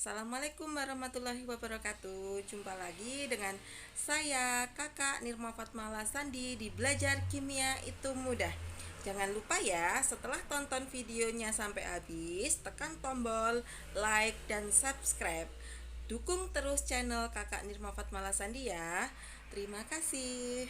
Assalamualaikum warahmatullahi wabarakatuh. Jumpa lagi dengan saya Kakak Nirma Fatmala Sandi di Belajar Kimia Itu Mudah. Jangan lupa ya, setelah tonton videonya sampai habis, tekan tombol like dan subscribe. Dukung terus channel Kakak Nirma Fatmala Sandi ya. Terima kasih.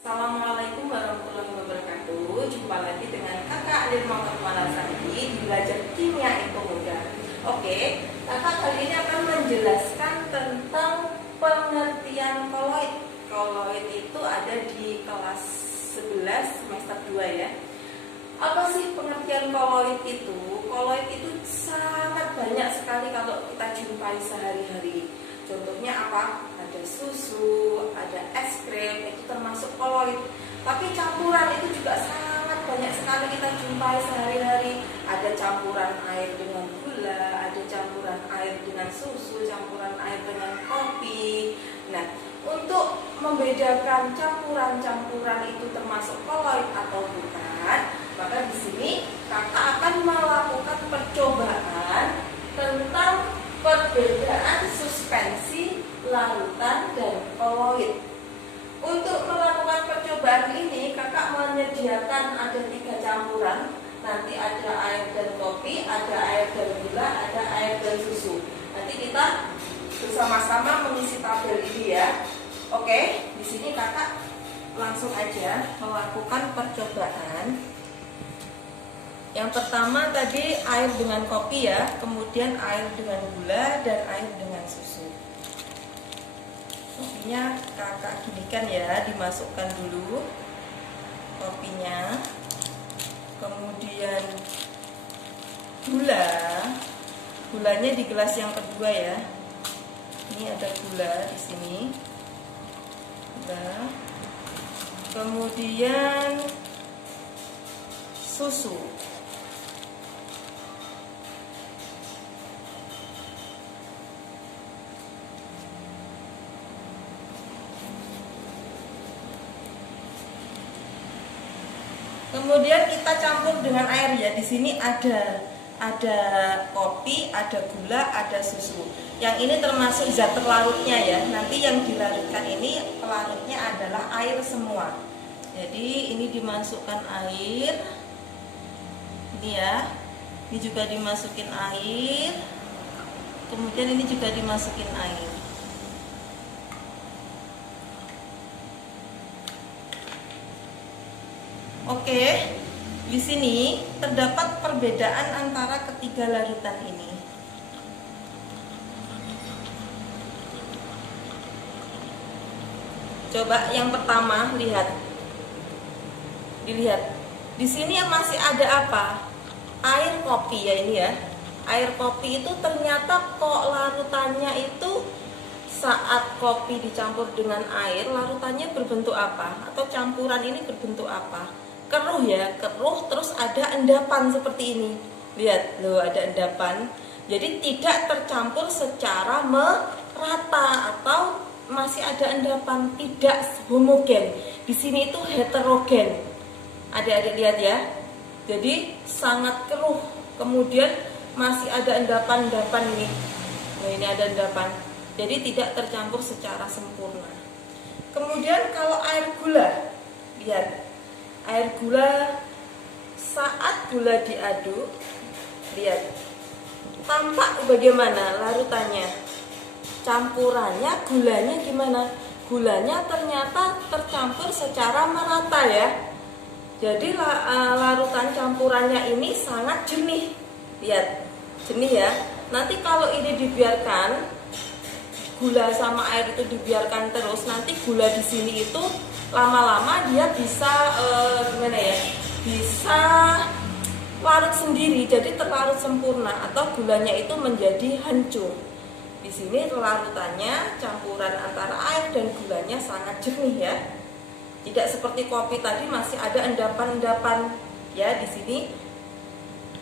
Assalamualaikum warahmatullahi wabarakatuh. Jumpa lagi dengan Kakak Nirma Fatmala Sandi di Belajar Kimia Itu Mudah. Oke, kakak kali ini akan menjelaskan tentang pengertian koloid. Koloid itu ada di kelas 11 semester 2 ya. Apa sih pengertian koloid itu? Koloid itu sangat banyak sekali kalau kita jumpai sehari-hari. Contohnya apa? Ada susu, ada es krim, itu termasuk koloid. Tapi campuran itu juga sangat banyak sekali kita jumpai sehari-hari. Ada campuran air dengan gula, ada campuran air dengan susu, campuran air dengan kopi. Nah, untuk membedakan campuran-campuran itu termasuk koloid atau bukan, maka di sini kakak akan melakukan percobaan tentang perbedaan suspensi, larutan, dan koloid. Untuk melakukan percobaan ini, kakak menyediakan ada 3 campuran. Nanti ada air dan kopi, ada air dan gula, ada air dan susu. Nanti kita bersama-sama mengisi tabel ini ya. Oke, di sini kakak langsung aja melakukan percobaan. Yang pertama tadi air dengan kopi ya, kemudian air dengan gula dan air dengan susu. Kopinya kakak ginikan ya, dimasukkan dulu kopinya. Kemudian gulanya di gelas yang kedua ya. Ini ada gula di sini. Gula. Kemudian susu. Kemudian kita campur dengan air ya. Di sini ada kopi, ada gula, ada susu. Yang ini termasuk zat terlarutnya ya. Nanti yang dilarutkan ini pelarutnya adalah air semua. Jadi ini dimasukkan air. Ini ya. Ini juga dimasukin air. Kemudian ini juga dimasukin air. Oke, di sini terdapat perbedaan antara ketiga larutan ini. Coba yang pertama dilihat. Di sini yang masih ada apa? Air kopi ya ini ya. Air kopi itu ternyata kok larutannya itu saat kopi dicampur dengan air, larutannya berbentuk apa? Atau campuran ini berbentuk apa? Keruh ya, keruh, terus ada endapan seperti ini. Lihat, loh ada endapan. Jadi tidak tercampur secara merata atau masih ada endapan, tidak homogen. Di sini itu heterogen. Adik-adik lihat ya. Jadi sangat keruh. Kemudian masih ada endapan-endapan ini. Nah, ini ada endapan. Jadi tidak tercampur secara sempurna. Kemudian kalau air gula, lihat. Air gula saat gula diaduk, lihat tampak bagaimana larutannya, campurannya, gulanya gimana? Gulanya ternyata tercampur secara merata ya. Jadi larutan campurannya ini sangat jernih, lihat jernih ya. Nanti kalau ini dibiarkan, gula sama air itu dibiarkan terus, nanti gula di sini itu lama-lama dia bisa bisa larut sendiri, jadi terlarut sempurna atau gulanya itu menjadi hancur. Di sini larutannya campuran antara air dan gulanya sangat jernih ya. Tidak seperti kopi tadi masih ada endapan-endapan ya di sini.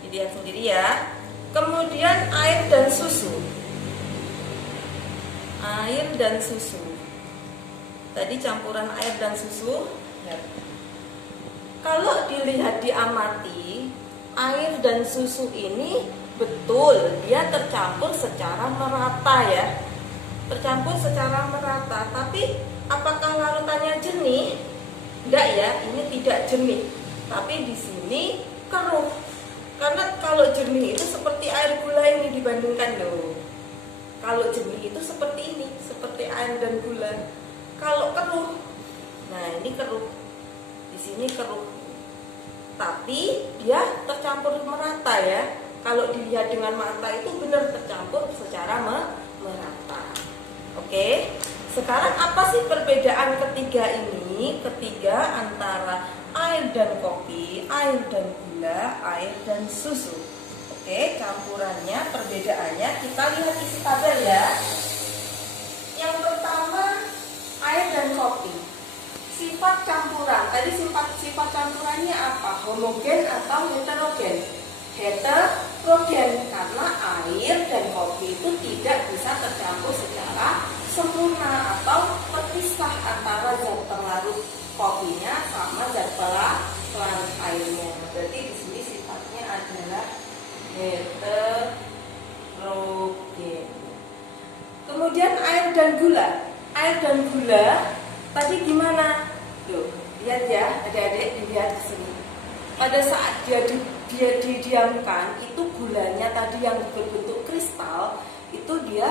Dilihat sendiri ya. Kemudian air dan susu. Air dan susu. Tadi campuran air dan susu ya. Kalau dilihat diamati, air dan susu ini Betul, dia tercampur secara merata ya. Tercampur secara merata, tapi apakah larutannya jernih? Enggak ya, ini tidak jernih. Tapi di sini keruh. Karena kalau jernih itu seperti air gula ini dibandingkan loh. Kalau jernih itu seperti ini, seperti air dan gula. Kalau keruh, nah ini keruh. Di sini keruh. Tapi dia tercampur merata ya. Kalau dilihat dengan mata itu benar tercampur secara merata. Oke. Sekarang apa sih perbedaan ketiga ini? Ketiga antara air dan kopi, air dan gula, air dan susu. Oke, campurannya, perbedaannya kita lihat isi tabel ya. Yang pertama, air dan kopi. Sifat campuran. Tadi sifat campurannya apa? Homogen atau heterogen? Heterogen, karena air dan kopi itu tidak bisa tercampur secara sempurna atau terpisah antara zat pelarut kopinya sama zat pelarut airnya. Berarti di sini sifatnya adalah heterogen. Kemudian air dan gula. Air dan gula tadi gimana? Tuh, lihat ya, adik-adik dilihat di sini. Pada saat dia didiamkan, itu gulanya tadi yang berbentuk kristal itu dia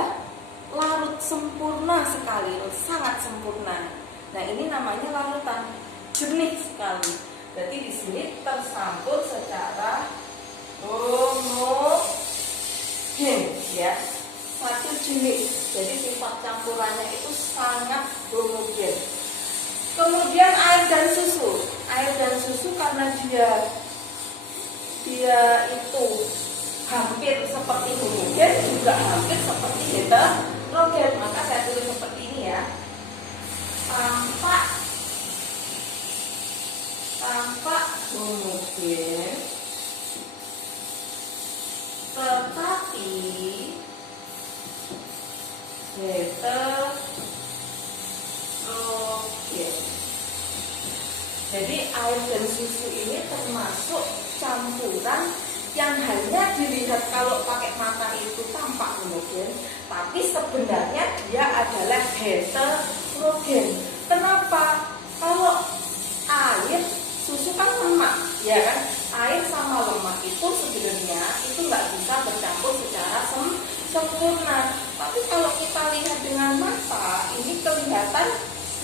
larut sempurna sekali, sangat sempurna. Nah, ini namanya larutan, jernih sekali. Berarti di sini tercampur secara homogen ya, satu jenis. Jadi sifat campurannya itu sangat homogen. Kemudian air dan susu. Air dan susu karena dia itu hampir seperti homogen, juga hampir seperti heterogen. Maka saya tulis seperti ini ya. Tampak homogen, tetapi heterogen. Jadi air dan susu ini termasuk campuran yang hanya dilihat kalau pakai mata itu tampak homogen, tapi sebenarnya dia adalah heterogen. Kenapa? Kalau air, susu kan lemak, ya kan? Air sama lemak itu sebenarnya itu nggak bisa bercampur secara sempurna. Tapi kalau kita lihat dengan mata, ini kelihatan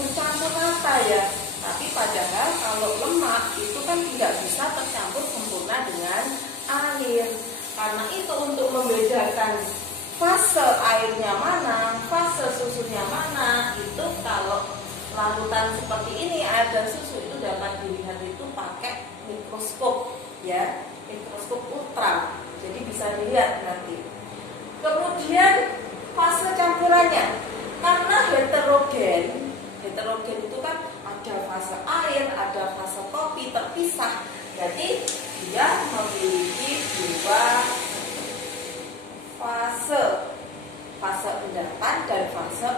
bercampur rata ya. Tapi padahal kalau lemak itu kan tidak bisa tercampur sempurna dengan air. Karena itu untuk membedakan fase airnya mana, fase susunya mana, itu kalau larutan seperti ini air dan susu itu dapat dilihat itu pakai mikroskop ya, mikroskop ultra. Jadi bisa dilihat nanti. Kemudian fase campurannya, karena heterogen itu kan ada fase air, ada fase kopi terpisah. Jadi dia memiliki dua fase endapan dan fase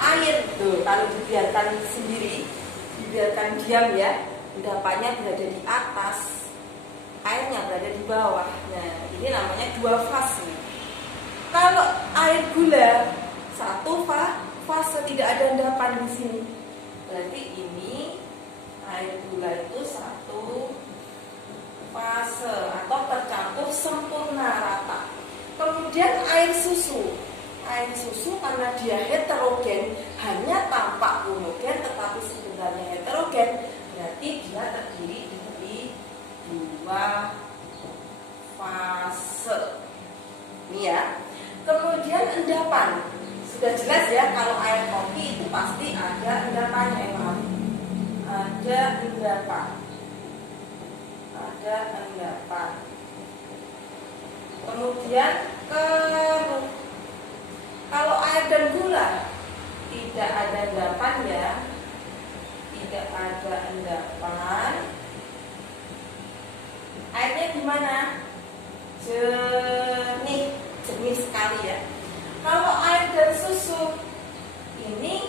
air. Tuh, kalau dibiarkan sendiri, dibiarkan diam ya, endapannya berada di atas, airnya berada di bawah. Nah, ini namanya dua fase. Kalau air gula satu fase, tidak ada endapan di sini. Berarti ini air gula itu satu fase atau tercampur sempurna rata. Kemudian air susu karena dia heterogen, hanya tampak homogen tetapi sebenarnya heterogen, berarti dia terdiri dari dua fase. Ini ya. Kemudian endapan, sudah jelas ya, kalau air kopi itu pasti ada endapannya, ada endapan. Kemudian keruh. Kalau air dan gula tidak ada endapan ya, tidak ada endapan. Airnya gimana? Jernih sekali ya. Kalau air dan susu ini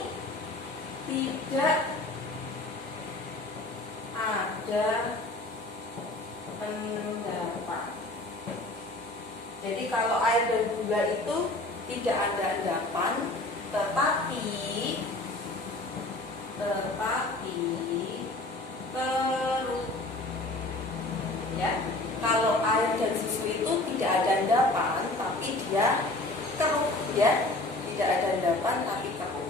tidak ada endapan. Jadi kalau air dan gula itu tidak ada endapan, tetapi keruh. Ya, kalau air dan susu itu tidak ada endapan, tapi dia keruh, ya, tidak ada endapan tapi keruh.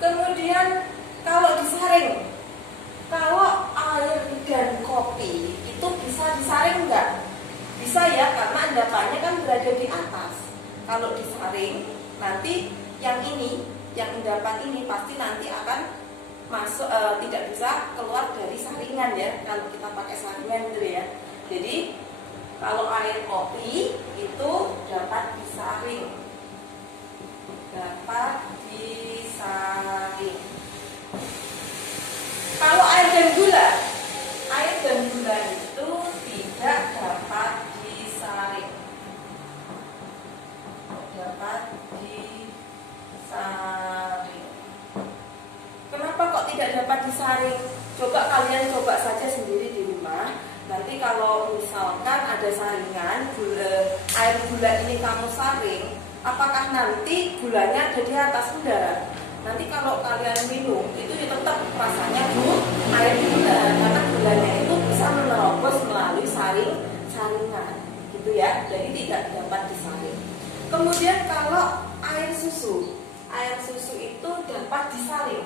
Kemudian kalau disaring, kalau air dan kopi itu bisa disaring enggak? Bisa ya, karena endapannya kan berada di atas. Kalau disaring, nanti yang ini, yang endapan ini pasti nanti akan masuk, tidak bisa keluar dari saringan ya. Kalau kita pakai saringan gitu ya. Jadi kalau air kopi itu dapat disaring, Kalau air dan gula itu tidak dapat disaring. Kenapa kok tidak dapat disaring? Coba kalian coba saja sendiri di rumah. Nanti kalau misalkan ada saringan air gula ini kamu saring, apakah nanti gulanya ada di atas? Enggak. Nanti kalau kalian minum itu tetap rasanya air gula, karena gulanya itu bisa menerobos melalui saringan, gitu ya. Jadi tidak dapat disaring. Kemudian kalau air susu itu dapat disaring.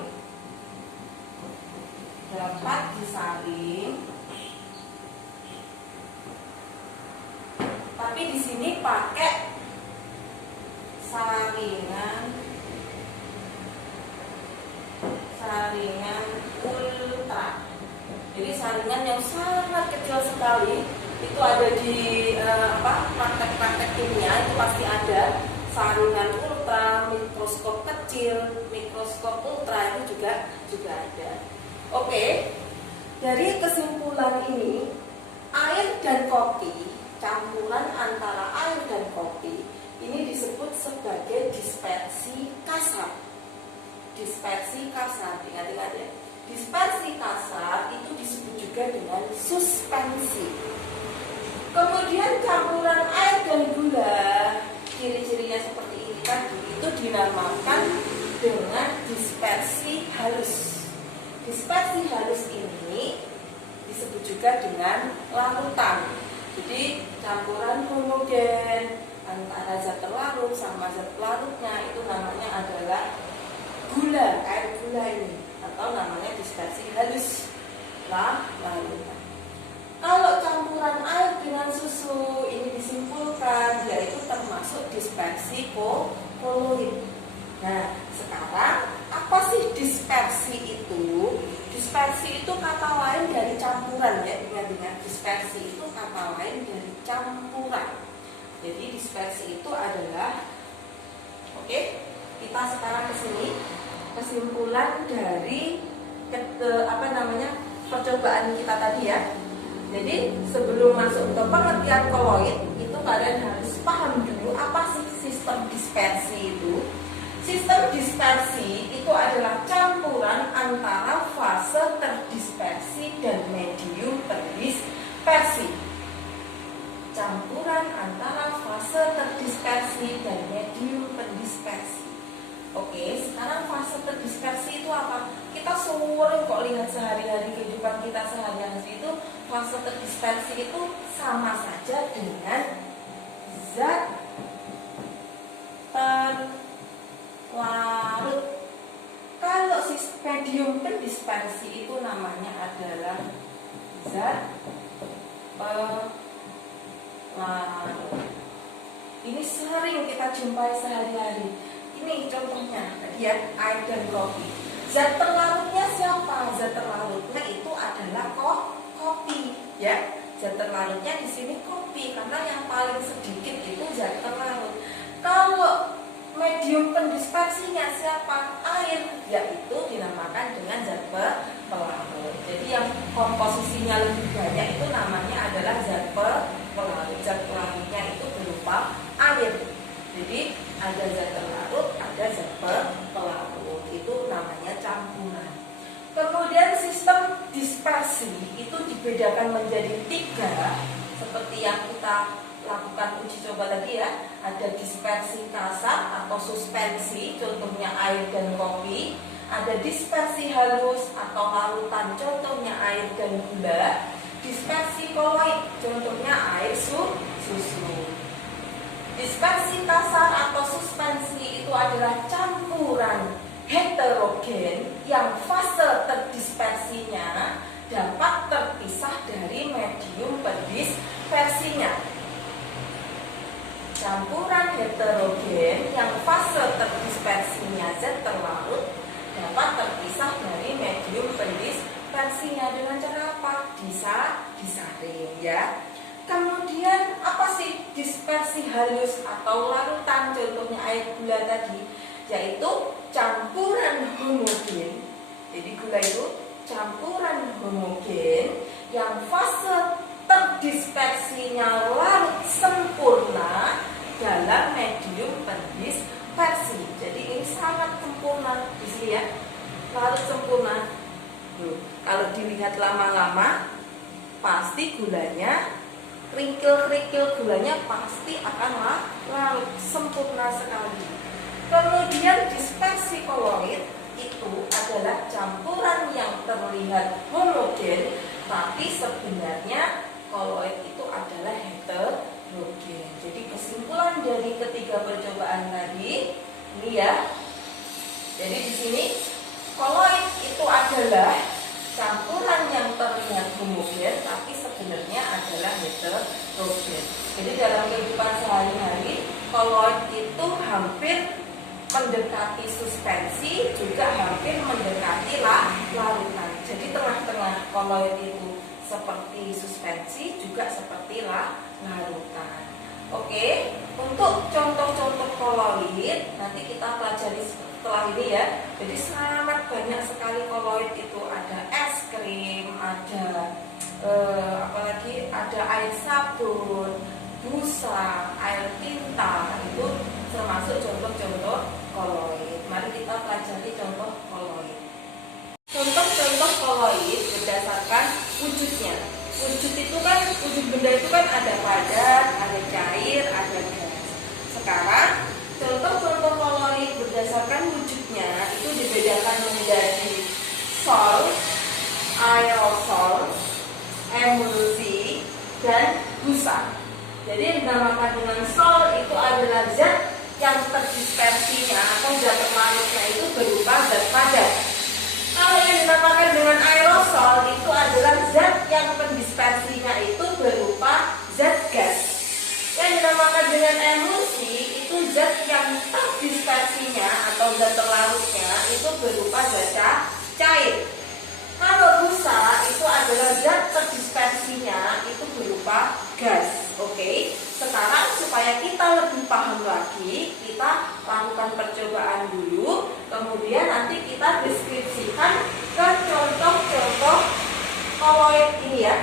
Tapi di sini pakai saringan ultra. Jadi saringan yang sangat kecil sekali, itu ada di praktek-praktek kimia itu pasti ada saringan ultra, mikroskop kecil, mikroskop ultra itu juga ada. Oke, dari kesimpulan ini, air dan kopi, campuran antara air dan kopi ini disebut sebagai dispersi kasar. Ingat-ingat ya. Dispersi kasar itu disebut juga dengan suspensi. Kemudian campuran air dan gula, ciri-cirinya seperti ini tadi, itu dinamakan dengan dispersi halus. Dispersi halus ini disebut juga dengan larutan. Jadi campuran homogen antara zat terlarut sama zat pelarutnya itu namanya adalah gula, air gula ini, atau namanya dispersi halus larutan. Kalau campuran air dengan susu ini disimpulkan yaitu termasuk dispersi koloid. Nah, sekarang apa sih dispersi itu? Dispersi itu kata lain dari campuran ya. Ingat-ingat, dispersi itu kata lain dari campuran. Jadi dispersi itu adalah, oke, kita sekarang ke sini. Kesimpulan dari percobaan kita tadi ya. Jadi sebelum masuk ke pengertian koloid itu kalian harus paham dulu apa sih sistem dispersi itu. Sistem dispersi itu adalah campuran antara fase terdispersi dan medium terdispersi. Campuran antara fase terdispersi dan medium terdispersi. Oke, sekarang fase terdispersi itu apa? Kita sering kok lihat sehari-hari kehidupan kita sehari-hari itu fase terdispersi itu sama saja dengan zat terlarut. Kalau medium terdispersi itu namanya adalah zat pelarut. Ini sering kita jumpai sehari-hari. Ini contohnya tadi ya, air dan kopi. Zat terlarutnya siapa? Zat terlarutnya itu adalah kopi, ya. Zat terlarutnya di sini kopi karena yang paling sedikit itu zat terlarut. Kalau medium pendispersinya siapa? Air, yaitu dinamakan dengan zat pelarut. Jadi yang komposisinya lebih banyak itu namanya adalah zat pelarut. Zat pelarutnya itu berupa air. Jadi ada zat terlarut, ada zat pelarut. Itu namanya campuran. Kemudian sistem dispersi itu dibedakan menjadi 3 seperti yang kita lakukan uji coba tadi ya. Ada dispersi kasar atau suspensi, contohnya air dan kopi. Ada dispersi halus atau larutan, contohnya air dan gula. Dispersi koloid, contohnya air susu. Dispersi kasar atau suspensi itu adalah campuran heterogen yang fase terdispersinya dapat terpisah dari medium pendispersinya. Campuran heterogen yang fase terdispersinya Z terlarut dapat terpisah dari medium pendispersinya dengan cara apa? Disaring ya. Kemudian apa sih dispersi halus atau larutan, contohnya air gula tadi, yaitu campuran homogen. Jadi gula itu campuran homogen yang fase terdispersinya larut sempurna dalam medium pendispersi. Jadi ini sangat sempurna di sini ya, larut sempurna. Kalau dilihat lama-lama, pasti gulanya, kerikil-kerikil gulanya pasti akan larut sempurna sekali. Kemudian dispersi koloid itu adalah campuran yang terlihat homogen, tapi sebenarnya koloid itu adalah heterogen. Jadi kesimpulan dari ketiga percobaan tadi ini ya. Jadi di sini koloid itu adalah campuran yang terlihat homogen, tapi sebenarnya adalah heterogen. Jadi dalam kehidupan sehari-hari, koloid itu hampir mendekati suspensi, juga hampir mendekati larutan. Jadi tengah-tengah koloid itu seperti suspensi, juga seperti larutan. Oke, untuk contoh-contoh koloid nanti kita pelajari setelah ini ya. Jadi sangat banyak sekali koloid itu, ada es krim, ada apalagi ada air sabun, busa, air tinta, itu termasuk contoh-contoh koloid. Mari kita pelajari contoh koloid. Contoh-contoh koloid berdasarkan wujudnya. Wujud itu kan, wujud benda itu kan ada padat, ada cair, ada gas. Sekarang contoh-contoh koloid berdasarkan wujudnya itu dibedakan menjadi sol, aerosol, emulsi, dan busa. Jadi yang dinamakan dengan sol itu adalah zat yang terdispersinya atau zat terlarutnya itu berupa zat padat. Kalau yang dinamakan dengan aerosol itu adalah zat yang pendispersinya itu berupa zat gas. Yang dinamakan dengan emulsi itu zat yang terdispersinya atau zat terlarutnya itu berupa zat cair. Kalau busa itu adalah zat terdispersinya itu berupa gas. Oke, sekarang supaya kita lebih paham lagi, kita lakukan percobaan dulu, kemudian nanti kita deskripsikan ke contoh-contoh koloid ini ya.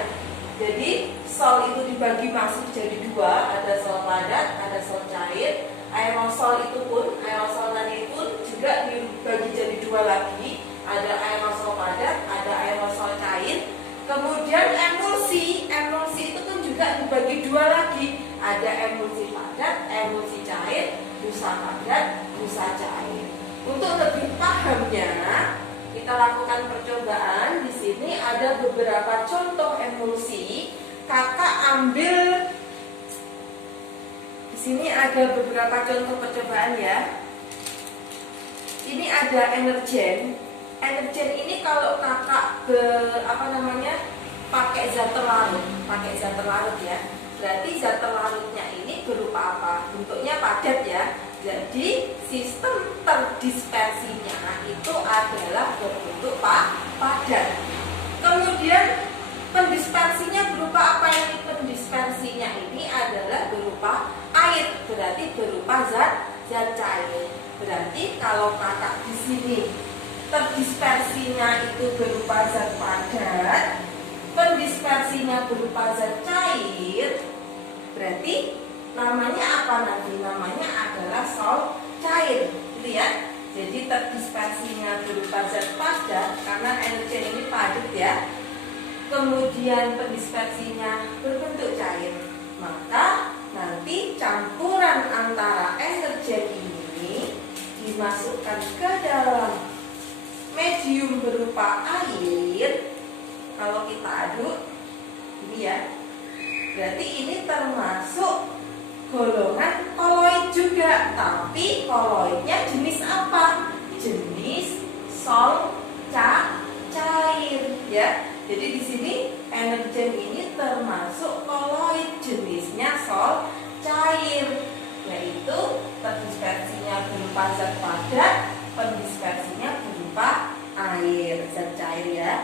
Jadi sol itu dibagi masuk jadi dua, ada sol padat, ada sol cair. Aerosol itu pun, aerosol tadi pun juga dibagi jadi dua lagi, ada aerosol padat, ada aerosol cair. Kemudian emulsi itu pun juga dibagi dua lagi, ada emulsi padat, emulsi cair, busa padat, busa cair. Untuk lebih pahamnya, kita lakukan percobaan. Di sini ada beberapa contoh emulsi. Kakak ambil di sini ada beberapa contoh percobaan ya. Ini ada energen. Energen ini kalau kakak pakai zat terlarut ya. Berarti zat terlarutnya ini berupa apa? Bentuknya padat ya. Jadi sistem terdispersinya itu adalah berbentuk padat. Kemudian pendispersinya berupa apa? Yang pendispersinya ini adalah berupa air. Berarti berupa zat cair. Berarti kalau kakak di sini terdispersinya itu berupa zat padat, pendispersinya berupa zat cair, berarti namanya apa nanti? Namanya adalah sol cair, gitu ya. Jadi terdispersinya berupa zat padat karena energen ini padat ya. Kemudian pendispersinya berbentuk cair, maka dimasukkan ke dalam medium berupa air, kalau kita aduk ini ya, berarti ini termasuk golongan koloid juga, tapi koloidnya jenis apa? Jenis sol cair ya. Jadi di sini energen ini termasuk koloid, jenisnya sol cair, yaitu terdispersinya berupa zat padat, pendispersinya berupa air, zat cair ya.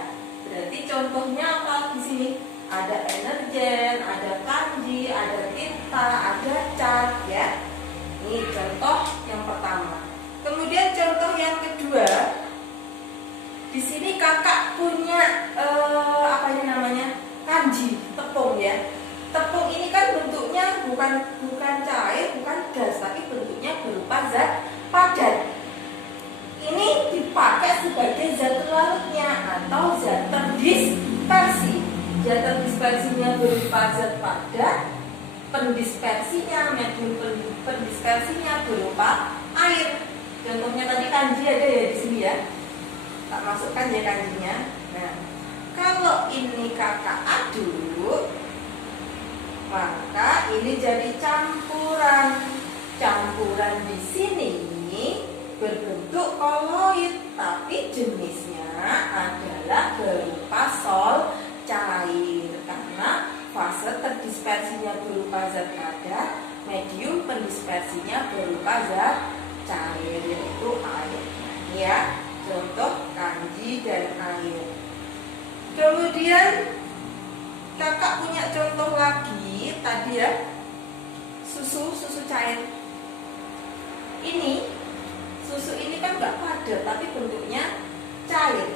Berarti contohnya apa di sini? Ada energen, ada kanji, ada tinta, ada cat ya. Ini contoh yang pertama. Kemudian contoh yang kedua, di sini kakak punya apa ini namanya, kanji, tepung ya. Tepung ini kan bentuknya bukan cair, bukan gas, tapi bentuknya berupa zat padat. Ini dipakai sebagai zat larutnya atau zat terdispersi. Zat terdispersinya berupa zat padat, pendispersinya, medium pendispersinya berupa air. Contohnya tadi kanji ada ya di sini ya. Tak masukkan ya kanjinya. Nah, kalau ini kakak aduk, maka ini jadi campuran. Campuran di sini berbentuk koloid, tapi jenisnya adalah berupa sol cair karena fase terdispersinya berupa zat padat, medium pendispersinya berupa zat cair, yaitu air. Ya, contoh kanji dan air. Kemudian kakak punya contoh lagi tadi ya, susu cair. Ini susu ini kan nggak padat tapi bentuknya cair.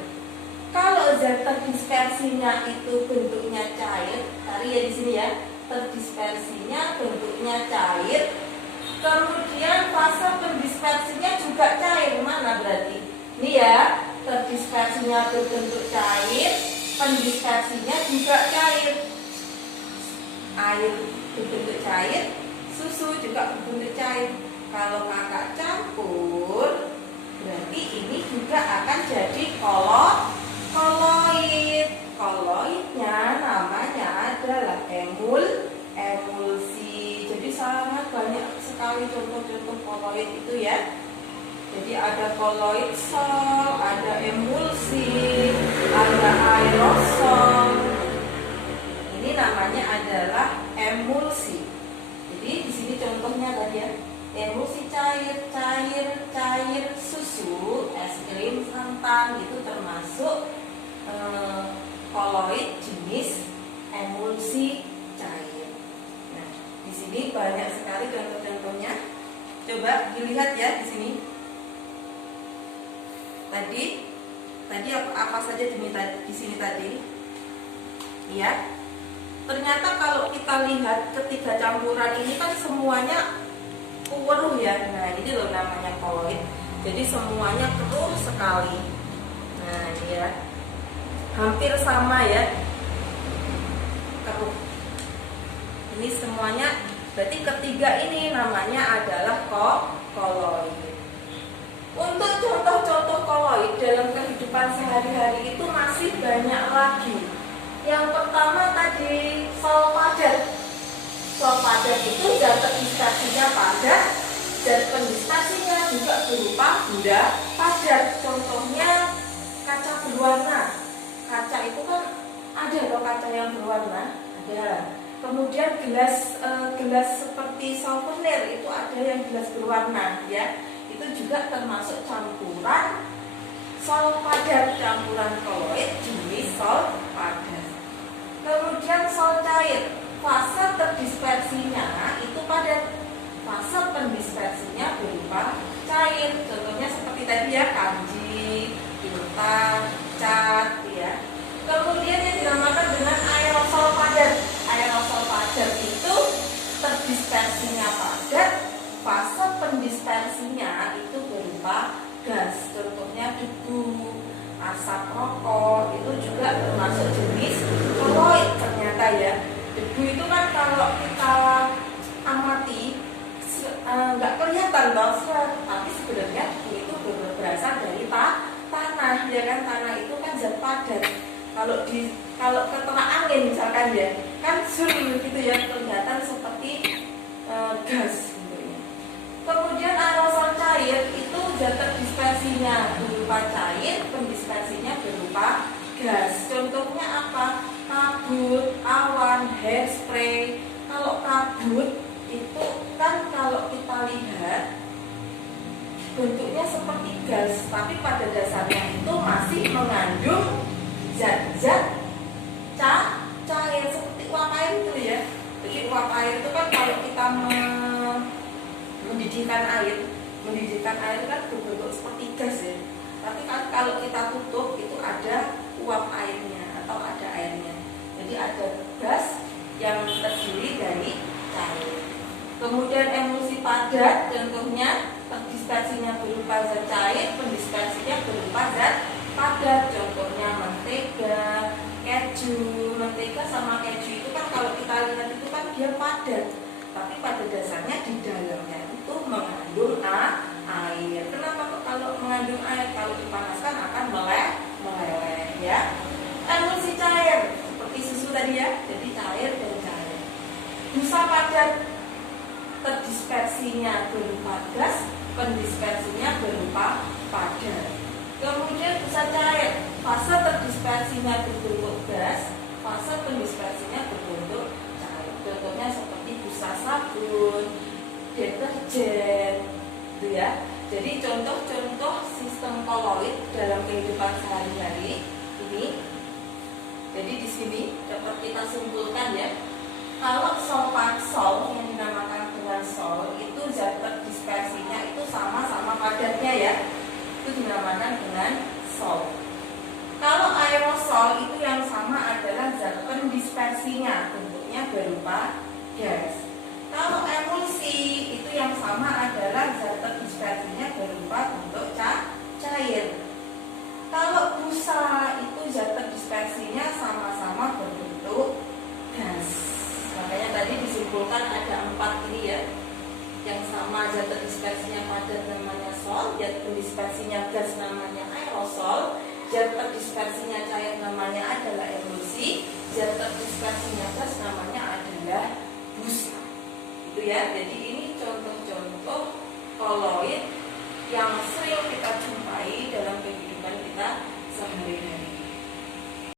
Kalau zat terdispersinya itu bentuknya cair, tadi ya di sini ya, terdispersinya bentuknya cair. Kemudian fase pendispersinya juga cair. Mana berarti? Ini ya, terdispersinya berbentuk cair, pendispersinya juga cair. Air berbentuk cair, susu juga berbentuk cair. Kalau kakak campur, berarti ini juga akan jadi koloid. Koloidnya namanya adalah emulsi. Jadi sangat banyak sekali contoh-contoh koloid itu ya. Jadi ada koloid sol, ada emulsi, ada aerosol. Ini namanya adalah emulsi. Jadi di sini contohnya tadi ya, emulsi cair, susu, es krim, santan itu termasuk koloid jenis emulsi cair. Nah, di sini banyak sekali contoh-contohnya. Coba dilihat ya di sini. Tadi apa saja di sini tadi? Ya. Ternyata kalau kita lihat ketiga campuran ini kan semuanya keruh ya. Nah, ini loh namanya koloid. Jadi semuanya keruh sekali. Nah, ini ya. Hampir sama ya. Keruh. Ini semuanya, berarti ketiga ini namanya adalah koloid. Untuk contoh-contoh koloid dalam kehidupan sehari-hari itu masih banyak lagi. Yang pertama tadi sol padat. Sol padat itu zat terdispersinya padat, zat pendispersinya juga berupa benda padat. Contohnya kaca berwarna. Kaca itu kan ada loh kaca yang berwarna, ada. Kemudian gelas seperti souvenir itu ada yang gelas berwarna ya. Itu juga termasuk campuran sol padat, campuran koloid jenis sol padat. Kemudian sol cair, fase terdispersinya itu padat, fase pendispersinya berupa cair. Contohnya seperti tadi ya, kanji, tinta, cat ya. Kemudian yang dinamakan dengan aerosol padat. Aerosol padat itu terdispersinya padat, fase pendispersinya itu berupa gas. Contohnya debu, asap rokok, itu juga termasuk jenis koloid ternyata ya. Debu itu kan kalau kita amati nggak kelihatan loh, tapi sebenarnya tanah, ya kan, tanah itu kan zat padat. Kalau kena angin misalkan ya, kan gitu ya, kelihatan seperti gas gitu ya. Kemudian aerosol cair itu zat terdispersinya berupa cair, pendispersinya berupa gas. Contohnya apa? Kabut, awan, hairspray. Kalau kabut itu kan kalau kita lihat bentuknya seperti gas, tapi pada dasarnya itu masih mengandung zat-zat cair seperti uap air itu ya. Jadi uap air itu kan kalau kita mendidihkan air kan berbentuk seperti gas ya. Tapi kan kalau kita tutup itu ada uap airnya atau ada airnya. Jadi ada gas yang terdiri dari cair. Kemudian emulsi padat, contohnya dispersinya berupa zat cair, pendispersinya berupa zat padat. Contohnya mentega, keju. Mentega sama keju itu kan kalau kita lihat itu kan dia padat, tapi pada dasarnya di dalamnya itu mengandung air. Kenapa kok kalau mengandung air? Kalau dipanaskan akan meleleh ya. Emulsi cair seperti susu tadi ya, jadi cair dan cair. Busa padat, terdispersinya berupa gas, pendispersinya berupa padat. Kemudian busa cair, fase terdispersinya berbentuk gas, fase pendispersinya berbentuk cair. Contohnya seperti busa sabun, deterjen, gitu ya. Jadi contoh-contoh sistem koloid dalam kehidupan sehari-hari ini. Jadi di sini dapat kita simpulkan ya. Kalau sol yang dinamakan dengan sol itu zat terdispersinya itu sama-sama padatnya ya, itu dinamakan dengan sol. Kalau aerosol itu yang sama adalah zat pendispersinya, bentuknya berupa gas. Kalau emulsi itu yang sama adalah zat terdispersinya berupa bentuk cair. Kalau busa itu zat terdispersinya sama-sama berbentuk gas. Makanya tadi disimpulkan ada 4 ini ya. Yang sama zat terdispersinya padat namanya sol, zat pendispersinya gas namanya aerosol, zat terdispersinya cair namanya adalah emulsi, zat terdispersinya gas namanya adalah busa. Itu ya. Jadi ini contoh-contoh koloid yang sering kita jumpai dalam kehidupan kita sehari-hari.